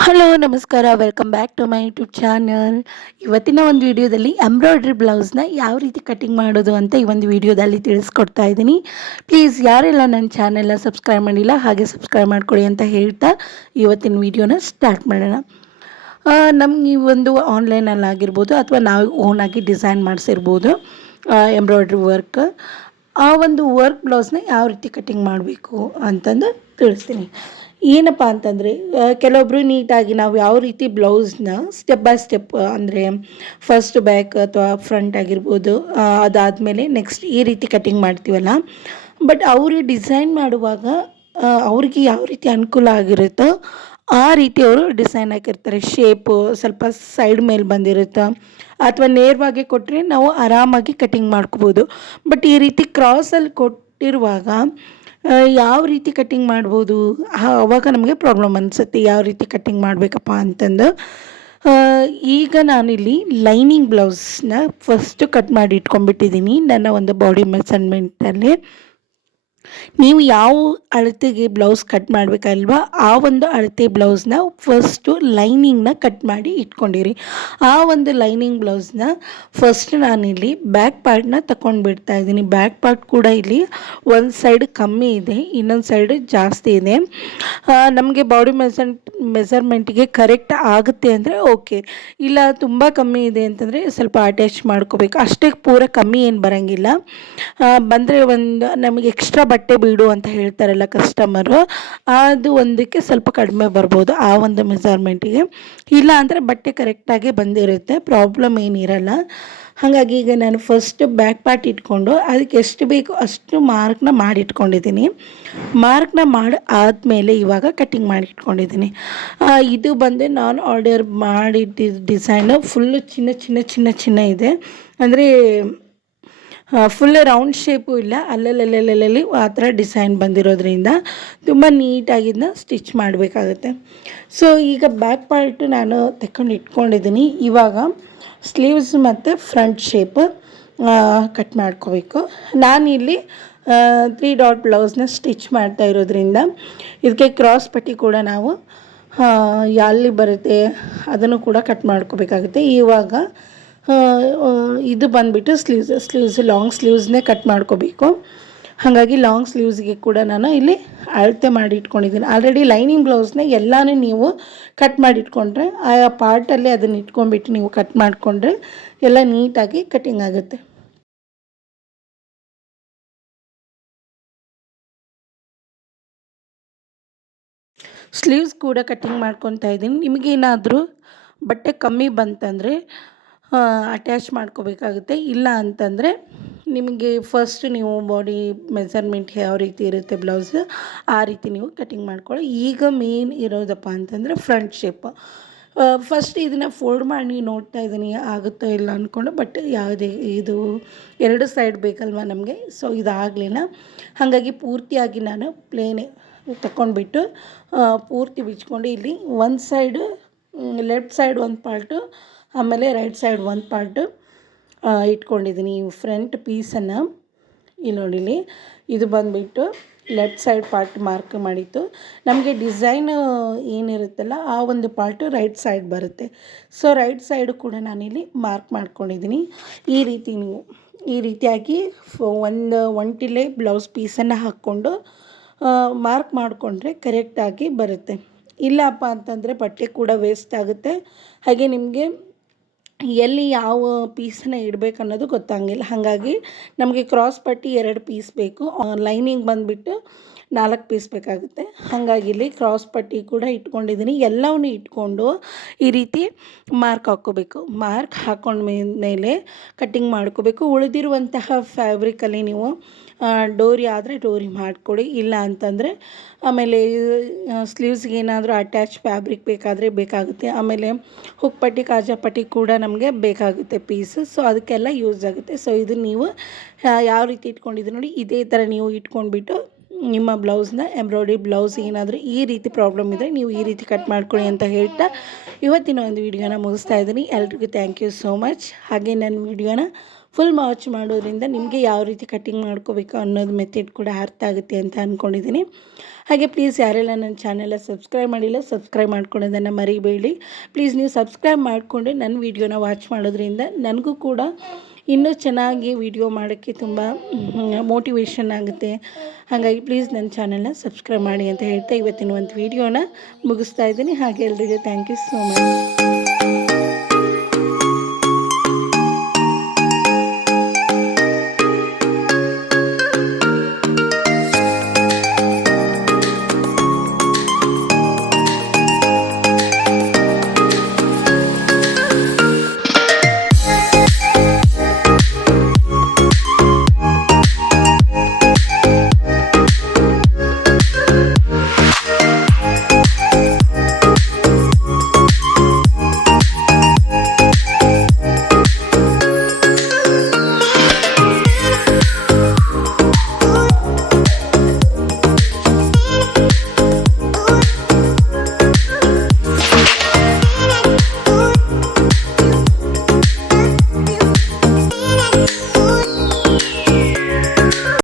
Hello ನಮಸ್ಕಾರ, welcome back to my YouTube channel. ಇವತ್ತಿನ ಒಂದು ವಿಡಿಯೋದಲ್ಲಿ ಎಂಬ್ರಾಯ್ಡ್ರಿ ಬ್ಲೌಸ್ನ ಯಾವ ರೀತಿ ಕಟಿಂಗ್ ಮಾಡೋದು ಅಂತ ಈ ಒಂದು ವಿಡಿಯೋದಲ್ಲಿ ತಿಳಿಸ್ಕೊಡ್ತಾ ಇದ್ದೀನಿ. ಪ್ಲೀಸ್ ಯಾರೆಲ್ಲ ನನ್ನ ಚಾನೆಲ್ನ ಸಬ್ಸ್ಕ್ರೈಬ್ ಮಾಡಿಲ್ಲ ಹಾಗೆ ಸಬ್ಸ್ಕ್ರೈಬ್ ಮಾಡ್ಕೊಳ್ಳಿ ಅಂತ ಹೇಳ್ತಾ ಇವತ್ತಿನ ವಿಡಿಯೋನ ಸ್ಟಾರ್ಟ್ ಮಾಡೋಣ. ನಮ್ಗೆ ಈ ಒಂದು ಆನ್ಲೈನಲ್ಲಿ ಆಗಿರ್ಬೋದು ಅಥವಾ ನಾವು ಓನಾಗಿ ಡಿಸೈನ್ ಮಾಡಿಸಿರ್ಬೋದು ಎಂಬ್ರಾಯ್ಡ್ರಿ ವರ್ಕ್. ಆ ಒಂದು ವರ್ಕ್ ಬ್ಲೌಸ್ನ ಯಾವ ರೀತಿ ಕಟಿಂಗ್ ಮಾಡಬೇಕು ಅಂತಂದು ತಿಳಿಸ್ತೀನಿ. ಏನಪ್ಪ ಅಂತಂದರೆ, ಕೆಲವೊಬ್ಬರು ನೀಟಾಗಿ ನಾವು ಯಾವ ರೀತಿ ಬ್ಲೌಸ್ನ ಸ್ಟೆಪ್ ಬೈ ಸ್ಟೆಪ್ ಅಂದರೆ ಫಸ್ಟ್ ಬ್ಯಾಕ್ ಅಥವಾ ಫ್ರಂಟ್ ಆಗಿರ್ಬೋದು, ಅದಾದಮೇಲೆ ನೆಕ್ಸ್ಟ್ ಈ ರೀತಿ ಕಟಿಂಗ್ ಮಾಡ್ತೀವಲ್ಲ. ಬಟ್ ಅವರು ಡಿಸೈನ್ ಮಾಡುವಾಗ ಅವ್ರಿಗೆ ಯಾವ ರೀತಿ ಅನುಕೂಲ ಆಗಿರುತ್ತೋ ಆ ರೀತಿ ಅವರು ಡಿಸೈನ್ ಹಾಕಿರ್ತಾರೆ. ಶೇಪು ಸ್ವಲ್ಪ ಸೈಡ್ ಮೇಲೆ ಬಂದಿರುತ್ತೋ ಅಥವಾ ನೇರವಾಗಿ ಕೊಟ್ಟರೆ ನಾವು ಆರಾಮಾಗಿ ಕಟಿಂಗ್ ಮಾಡ್ಕೋಬೋದು. ಬಟ್ ಈ ರೀತಿ ಕ್ರಾಸಲ್ಲಿ ಕೊಟ್ಟಿರುವಾಗ ಯಾವ ರೀತಿ ಕಟ್ಟಿಂಗ್ ಮಾಡ್ಬೋದು, ಆವಾಗ ನಮಗೆ ಪ್ರಾಬ್ಲಮ್ ಅನಿಸುತ್ತೆ ಯಾವ ರೀತಿ ಕಟ್ಟಿಂಗ್ ಮಾಡಬೇಕಪ್ಪ ಅಂತಂದು. ಈಗ ನಾನಿಲ್ಲಿ ಲೈನಿಂಗ್ ಬ್ಲೌಸ್ನ ಫಸ್ಟು ಕಟ್ ಮಾಡಿ ಇಟ್ಕೊಂಡ್ಬಿಟ್ಟಿದ್ದೀನಿ ನನ್ನ ಒಂದು ಬಾಡಿ ಮೆಸರ್ಮೆಂಟಲ್ಲಿ. ನೀವು ಯಾವ ಅಳತೆಗೆ ಬ್ಲೌಸ್ ಕಟ್ ಮಾಡಬೇಕಲ್ವಾ ಆ ಒಂದು ಅಳತೆ ಬ್ಲೌಸ್ನ ಫಸ್ಟು ಲೈನಿಂಗ್ನ ಕಟ್ ಮಾಡಿ ಇಟ್ಕೊಂಡಿರಿ. ಆ ಒಂದು ಲೈನಿಂಗ್ ಬ್ಲೌಸ್ನ ಫಸ್ಟ್ ನಾನಿಲ್ಲಿ ಬ್ಯಾಕ್ ಪಾರ್ಟ್ನ ತಗೊಂಡ್ಬಿಡ್ತಾ ಇದ್ದೀನಿ. ಬ್ಯಾಕ್ ಪಾರ್ಟ್ ಕೂಡ ಇಲ್ಲಿ ಒಂದು ಸೈಡ್ ಕಮ್ಮಿ ಇದೆ, ಇನ್ನೊಂದು ಸೈಡ್ ಜಾಸ್ತಿ ಇದೆ. ನಮಗೆ ಬಾಡಿ ಮೆಸರ್ಮೆಂಟಿಗೆ ಕರೆಕ್ಟ್ ಆಗುತ್ತೆ ಅಂದರೆ ಓಕೆ, ಇಲ್ಲ ತುಂಬ ಕಮ್ಮಿ ಇದೆ ಅಂತಂದರೆ ಸ್ವಲ್ಪ ಅಟ್ಯಾಚ್ ಮಾಡ್ಕೋಬೇಕು ಅಷ್ಟೇ. ಪೂರ ಕಮ್ಮಿ ಏನು ಬರೋಂಗಿಲ್ಲ. ಬಂದರೆ ಒಂದು ನಮಗೆ ಎಕ್ಸ್ಟ್ರಾ ಬಟ್ಟೆ ಬೀಡು ಅಂತ ಹೇಳ್ತಾರಲ್ಲ ಕಸ್ಟಮರು, ಅದು ಒಂದಕ್ಕೆ ಸ್ವಲ್ಪ ಕಡಿಮೆ ಬರ್ಬೋದು ಆ ಒಂದು ಮೆಸರ್ಮೆಂಟಿಗೆ. ಇಲ್ಲ ಅಂದರೆ ಬಟ್ಟೆ ಕರೆಕ್ಟಾಗಿ ಬಂದಿರುತ್ತೆ, ಪ್ರಾಬ್ಲಮ್ ಏನಿರಲ್ಲ. ಹಾಗಾಗಿ ಈಗ ನಾನು ಫಸ್ಟ್ ಬ್ಯಾಕ್ ಪಾರ್ಟ್ ಇಟ್ಕೊಂಡು ಅದಕ್ಕೆ ಎಷ್ಟು ಬೇಕು ಅಷ್ಟು ಮಾರ್ಕ್ನ ಮಾಡಿಟ್ಕೊಂಡಿದ್ದೀನಿ. ಮಾರ್ಕ್ನ ಮಾಡಿ ಆದಮೇಲೆ ಇವಾಗ ಕಟ್ಟಿಂಗ್ ಮಾಡಿ ಇಟ್ಕೊಂಡಿದ್ದೀನಿ. ಇದು ಬಂದು ನಾನು ಆರ್ಡರ್ ಮಾಡಿದ್ದ ಡಿಸೈನು ಫುಲ್ಲು ಚಿನ್ನ ಚಿನ್ನ ಚಿನ್ನ ಚಿನ್ನ ಇದೆ. ಅಂದರೆ ಫುಲ್ ರೌಂಡ್ ಶೇಪು ಇಲ್ಲ, ಅಲ್ಲಲ್ಲಿ ಆ ಥರ ಡಿಸೈನ್ ಬಂದಿರೋದ್ರಿಂದ ತುಂಬ ನೀಟಾಗಿದ್ದನ್ನ ಸ್ಟಿಚ್ ಮಾಡಬೇಕಾಗುತ್ತೆ. ಸೊ ಈಗ ಬ್ಯಾಕ್ ಪಾರ್ಟು ನಾನು ತೆಕ್ಕೊಂಡು ಇಟ್ಕೊಂಡಿದ್ದೀನಿ. ಇವಾಗ ಸ್ಲೀವ್ಸ್ ಮತ್ತು ಫ್ರಂಟ್ ಶೇಪ್ ಕಟ್ ಮಾಡ್ಕೋಬೇಕು. ನಾನಿಲ್ಲಿ 3 ಡಾಟ್ ಬ್ಲೌಸ್ನ ಸ್ಟಿಚ್ ಮಾಡ್ತಾ ಇರೋದ್ರಿಂದ ಇದಕ್ಕೆ ಕ್ರಾಸ್ ಪಟ್ಟಿ ಕೂಡ ನಾವು ಎಲ್ಲಿ ಬರುತ್ತೆ ಅದನ್ನು ಕೂಡ ಕಟ್ ಮಾಡ್ಕೋಬೇಕಾಗುತ್ತೆ. ಇವಾಗ ಇದು ಬಂದುಬಿಟ್ಟು ಸ್ಲೀವ್ಸ್ ಲಾಂಗ್ ಸ್ಲೀವ್ಸ್ನೇ ಕಟ್ ಮಾಡ್ಕೋಬೇಕು. ಹಾಗಾಗಿ ಲಾಂಗ್ ಸ್ಲೀವ್ಸ್ಗೆ ಕೂಡ ನಾನು ಇಲ್ಲಿ ಅಳತೆ ಮಾಡಿ ಇಟ್ಕೊಂಡಿದ್ದೀನಿ. ಆಲ್ರೆಡಿ ಲೈನಿಂಗ್ ಬ್ಲೌಸ್ನ ಎಲ್ಲನೂ ನೀವು ಕಟ್ ಮಾಡಿ ಇಟ್ಕೊಂಡ್ರೆ ಆ ಪಾರ್ಟಲ್ಲೇ ಅದನ್ನು ಇಟ್ಕೊಂಡ್ಬಿಟ್ಟು ನೀವು ಕಟ್ ಮಾಡಿಕೊಂಡ್ರೆ ಎಲ್ಲ ನೀಟಾಗಿ ಕಟ್ಟಿಂಗ್ ಆಗುತ್ತೆ. ಸ್ಲೀವ್ಸ್ ಕೂಡ ಕಟ್ಟಿಂಗ್ ಮಾಡ್ಕೊತಾ ಇದ್ದೀನಿ. ನಿಮಗೇನಾದರೂ ಬಟ್ಟೆ ಕಮ್ಮಿ ಬಂತಂದರೆ ಅಟ್ಯಾಚ್ ಮಾಡ್ಕೋಬೇಕಾಗುತ್ತೆ. ಇಲ್ಲ ಅಂತಂದರೆ ನಿಮಗೆ ಫಸ್ಟ್ ನೀವು ಬಾಡಿ ಮೆಸರ್ಮೆಂಟ್ ಯಾವ ರೀತಿ ಇರುತ್ತೆ ಬ್ಲೌಸ್ ಆ ರೀತಿ ನೀವು ಕಟಿಂಗ್ ಮಾಡ್ಕೊಳ್ಳಿ. ಈಗ ಮೇನ್ ಇರೋದಪ್ಪ ಅಂತಂದರೆ ಫ್ರಂಟ್ ಶೇಪ್. ಫಸ್ಟ್ ಇದನ್ನು ಫೋಲ್ಡ್ ಮಾಡಿ ನೋಡ್ತಾ ಇದ್ದೀನಿ ಆಗುತ್ತೋ ಇಲ್ಲ ಅಂದ್ಕೊಂಡು. ಬಟ್ ಯಾವುದೇ ಇದು 2 ಸೈಡ್ ಬೇಕಲ್ವ ನಮಗೆ, ಸೊ ಇದಾಗಲಿಲ್ಲ. ಹಾಗಾಗಿ ಪೂರ್ತಿಯಾಗಿ ನಾನು ಪ್ಲೇನೇ ತಗೊಂಡ್ಬಿಟ್ಟು ಪೂರ್ತಿ ಬಿಚ್ಕೊಂಡು ಇಲ್ಲಿ ಒಂದು ಸೈಡು ಲೆಫ್ಟ್ ಸೈಡ್ ಒಂದು ಪಾರ್ಟು ಆಮೇಲೆ ರೈಟ್ ಸೈಡ್ ಒಂದು ಪಾರ್ಟು ಇಟ್ಕೊಂಡಿದ್ದೀನಿ. ಫ್ರಂಟ್ ಪೀಸನ್ನು ಇಲ್ಲಿ ನೋಡಿಲಿ, ಇದು ಬಂದುಬಿಟ್ಟು ಲೆಫ್ಟ್ ಸೈಡ್ ಪಾರ್ಟ್ ಮಾರ್ಕ್ ಮಾಡಿತ್ತು. ನಮಗೆ ಡಿಸೈನು ಏನಿರುತ್ತಲ್ಲ ಆ ಒಂದು ಪಾರ್ಟು ರೈಟ್ ಸೈಡ್ ಬರುತ್ತೆ. ಸೊ ರೈಟ್ ಸೈಡು ಕೂಡ ನಾನಿಲ್ಲಿ ಮಾರ್ಕ್ ಮಾಡ್ಕೊಂಡಿದ್ದೀನಿ. ಈ ರೀತಿ ನೀವು ಈ ರೀತಿಯಾಗಿ ಒಂದು ಒಂಟಿಲೆ ಬ್ಲೌಸ್ ಪೀಸನ್ನು ಹಾಕ್ಕೊಂಡು ಮಾರ್ಕ್ ಮಾಡಿಕೊಂಡ್ರೆ ಕರೆಕ್ಟಾಗಿ ಬರುತ್ತೆ. ಇಲ್ಲಪ್ಪ ಅಂತಂದರೆ ಬಟ್ಟೆ ಕೂಡ ವೇಸ್ಟ್ ಆಗುತ್ತೆ. ಹಾಗೆ ನಿಮಗೆ ಎಲ್ಲಿ ಯಾವ ಪೀಸನ್ನ ಇಡಬೇಕು ಅನ್ನೋದು ಗೊತ್ತಾಗಿಲ್ಲ. ಹಾಗಾಗಿ ನಮಗೆ ಕ್ರಾಸ್ ಪಟ್ಟಿ 2 ಪೀಸ್ ಬೇಕು, ಲೈನಿಂಗ್ ಬಂದುಬಿಟ್ಟು 4 ಪೀಸ್ ಬೇಕಾಗುತ್ತೆ. ಹಾಗಾಗಿ ಇಲ್ಲಿ ಕ್ರಾಸ್ ಪಟ್ಟಿ ಕೂಡ ಇಟ್ಕೊಂಡಿದ್ದೀನಿ. ಎಲ್ಲವನ್ನೂ ಇಟ್ಕೊಂಡು ಈ ರೀತಿ ಮಾರ್ಕ್ ಹಾಕ್ಕೋಬೇಕು. ಮಾರ್ಕ್ ಹಾಕ್ಕೊಂಡ ಮೇಲೆ ಕಟ್ಟಿಂಗ್ ಮಾಡ್ಕೋಬೇಕು. ಉಳಿದಿರುವಂತಹ ಫ್ಯಾಬ್ರಿಕಲ್ಲಿ ನೀವು ಡೋರಿ ಆದರೆ ಡೋರಿ ಮಾಡಿಕೊಡಿ, ಇಲ್ಲ ಅಂತಂದರೆ ಆಮೇಲೆ ಸ್ಲೀವ್ಸ್ಗೆ ಏನಾದರೂ ಅಟ್ಯಾಚ್ ಫ್ಯಾಬ್ರಿಕ್ ಬೇಕಾಗುತ್ತೆ. ಆಮೇಲೆ ಹುಕ್ ಪಟ್ಟಿ ಕಾಜಾ ಪಟ್ಟಿ ಕೂಡ ನಮಗೆ ಬೇಕಾಗುತ್ತೆ ಪೀಸ್. ಸೊ ಅದಕ್ಕೆಲ್ಲ ಯೂಸ್ ಆಗುತ್ತೆ. ಸೊ ಇದು ನೀವು ಯಾವ ರೀತಿ ಇಟ್ಕೊಂಡಿದ್ದೀರಿ ನೋಡಿ, ಇದೇ ಥರ ನೀವು ಇಟ್ಕೊಂಡ್ಬಿಟ್ಟು ನಿಮ್ಮ ಬ್ಲೌಸ್ನ ಎಂಬ್ರಾಯ್ಡ್ರಿ ಬ್ಲೌಸ್ ಏನಾದರೂ ಈ ರೀತಿ ಪ್ರಾಬ್ಲಮ್ ಇದ್ದರೆ ನೀವು ಈ ರೀತಿ ಕಟ್ ಮಾಡ್ಕೊಳ್ಳಿ ಅಂತ ಹೇಳ್ತಾ ಇವತ್ತಿನ ಒಂದು ವಿಡಿಯೋನ ಮುಗಿಸ್ತಾ ಇದ್ದೀನಿ. ಎಲ್ರಿಗೂ ಥ್ಯಾಂಕ್ ಯು ಸೋ ಮಚ್. ಹಾಗೆ ನನ್ನ ವಿಡಿಯೋನ ಫುಲ್ ವಾಚ್ ಮಾಡೋದ್ರಿಂದ ನಿಮಗೆ ಯಾವ ರೀತಿ ಕಟ್ಟಿಂಗ್ ಮಾಡ್ಕೋಬೇಕು ಅನ್ನೋದು ಮೆಥಡ್ ಕೂಡ ಅರ್ಥ ಆಗುತ್ತೆ ಅಂತ ಅಂದ್ಕೊಂಡಿದ್ದೀನಿ. ಹಾಗೆ ಪ್ಲೀಸ್ ಯಾರೆಲ್ಲ ನನ್ನ ಚಾನೆಲ್ ಸಬ್ಸ್ಕ್ರೈಬ್ ಮಾಡಿಲ್ಲ ಸಬ್ಸ್ಕ್ರೈಬ್ ಮಾಡ್ಕೊಳ್ಳೋದನ್ನು ಮರಿಬೇಡಿ. ಪ್ಲೀಸ್ ನೀವು ಸಬ್ಸ್ಕ್ರೈಬ್ ಮಾಡಿಕೊಂಡು ನನ್ನ ವೀಡಿಯೋನ ವಾಚ್ ಮಾಡೋದ್ರಿಂದ ನನಗೂ ಕೂಡ ಇನ್ನೂ ಚೆನ್ನಾಗಿ ವಿಡಿಯೋ ಮಾಡೋಕ್ಕೆ ತುಂಬ ಮೋಟಿವೇಶನ್ ಆಗುತ್ತೆ. ಹಾಗಾಗಿ ಪ್ಲೀಸ್ ನನ್ನ ಚಾನೆಲ್ನ ಸಬ್ಸ್ಕ್ರೈಬ್ ಮಾಡಿ ಅಂತ ಹೇಳ್ತಾ ಇವತ್ತಿನ ಒಂದು ವಿಡಿಯೋನ ಮುಗಿಸ್ತಾ ಇದ್ದೀನಿ. ಹಾಗೆ ಎಲ್ರಿಗೂ ಥ್ಯಾಂಕ್ ಯು ಸೋ ಮಚ್.